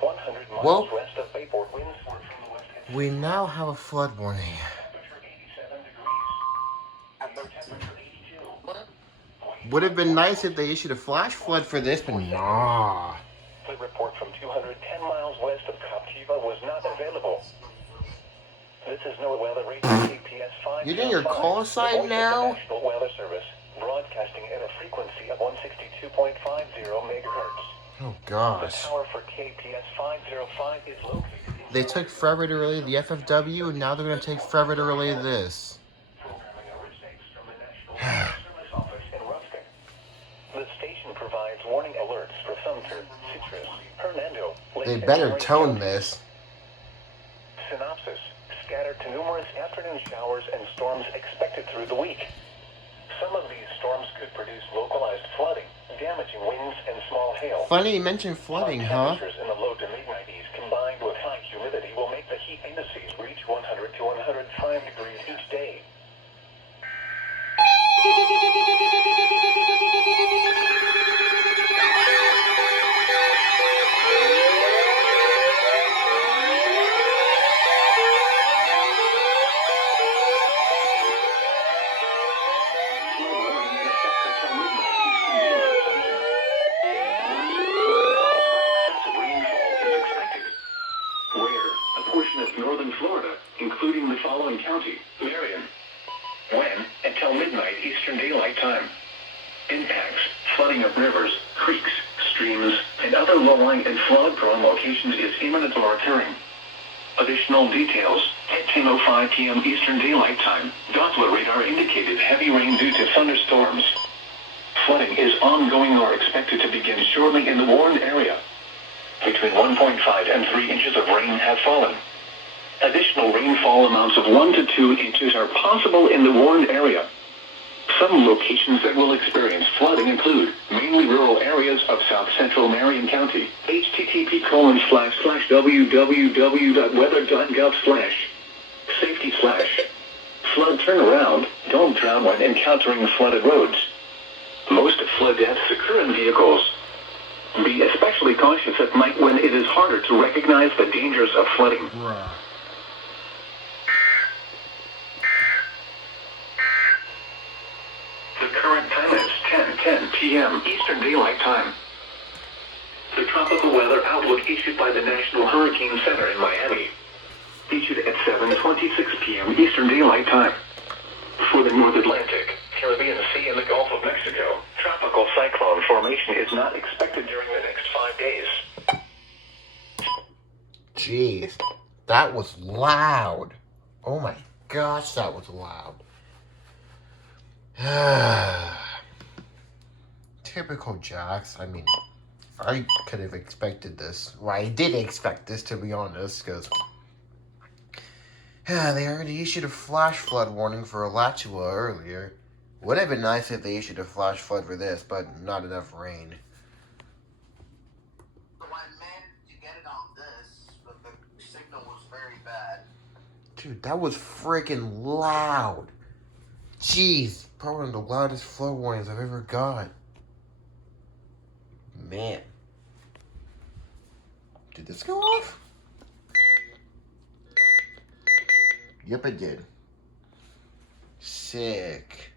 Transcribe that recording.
100 miles Well, west of Bayport. Winds were from the west. we now have a flood warning. Temperature 87 degrees. At low temperature 82. Would have been nice if they issued a flash flood for this, but nah. The report from 210 miles west of Captiva was not available. This is no weather radar KPS 505. You're doing your call sign now? National Weather Service, broadcasting at a frequency of 162.50 megahertz. Oh The gosh. tower for KPS 505 is located. They took forever to relay the FFW, and now they're going to take forever to relay this. Programming originates from the National Weather Service office in Ruskin. The station provides warning alerts for Sumter, Citrus, Hernando, Lake They and better Erie tone counties. this. Synopsis: scattered to numerous afternoon showers and storms expected through the week. Some of these storms could produce localized flooding, damaging winds, and small hail. Funny you mentioned flooding, huh? Temperatures in the low to mid-90s combined with high humidity will make the heat indices reach 100 to 105 degrees each day. Northern Florida, including the following county: Marion. When? Until midnight Eastern Daylight Time. Impacts: flooding of rivers, creeks, streams, and other low-lying and flood-prone locations is imminent or occurring. Additional details: at 10:05 p.m. Eastern Daylight Time, Doppler radar indicated heavy rain due to thunderstorms. Flooding is ongoing or expected to begin shortly in the warned area. Between 1.5 and 3 inches of rain have fallen. Additional rainfall amounts of 1 to 2 inches are possible in the warned area. Some locations that will experience flooding include mainly rural areas of south central Marion County. http://www.weather.gov/safety/ flood turnaround. Don't drown when encountering flooded roads. Most flood deaths occur in vehicles. Be especially cautious at night when it is harder to recognize the dangers of flooding. Bruh. The current time is 10:10 p.m. Eastern Daylight Time. The tropical weather outlook issued by the National Hurricane Center in Miami. Issued at 7:26 p.m. Eastern Daylight Time. For the North Atlantic, Caribbean Sea, and the Gulf of Mexico, tropical cyclone formation is not expected during the next 5 days. Jeez. That was loud. Oh my gosh, that was loud. Typical Jocks. I mean, I could have expected this. Well, I did expect this, to be honest, because they already issued a flash flood warning for Alachua earlier. Would have been nice if they issued a flash flood for this, but not enough rain. So I managed to get it on this, but the signal was very bad. Dude, that was freaking loud. Jeez, probably one of the loudest flood warnings I've ever got. Man. Did this go off? Yep, it did. Sick.